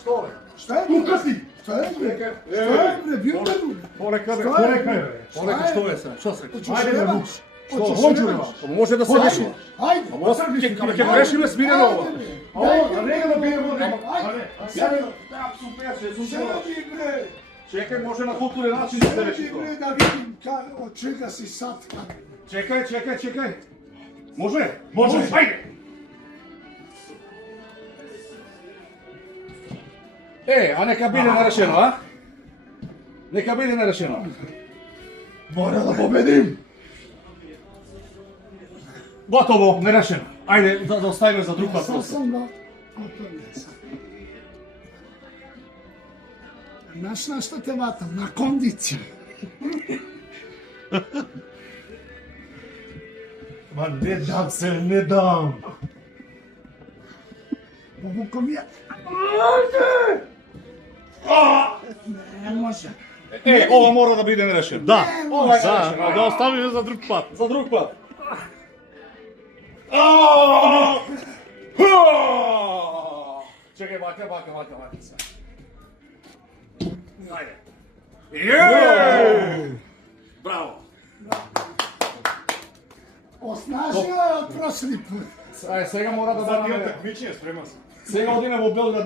Što? Šta je? Tuka si! Šta je bre? Šta je bre? Bio bre? Poreka bre, Šta je, poreka bre? je. Poreka što je sad? Što se? Hoćeš Ajde bre, revanš? Vuks. Što? Hoćeš Hoću revanš? revanš. Može da se reši. Ajde! A ovo sad kad reši me smireno ovo. A ovo, a ne da bijemo, Ajde, ja su peče, su sedi bre! Čekaj, može na kulturni način da se reši Sedi to. bre da vidim od čega si sad kako. Čekaj. Može? Može, ajde! A neka bide nerešeno, a? Neka bide nerešeno. Mora da pobedim! Gotovo, nerešeno. Ajde, da ostavimo za drugi put. Sad sam da gotovio sam. Znaš na što te vatam? Na kondiciju. Ma ne dam se, ne dam. Povukom ja. Ne može. Ova mora da bude nerešeno. Da, Ova je nerešeno. da ostavimo za drugi put. Za drugi put. Čekaj, vaka se. Ajde. Bravo. Osnažio je od prošli put. Ajde, сега mora da Sad da je nam... takmičenje, spreman sam. Сега odinemo u Belgrad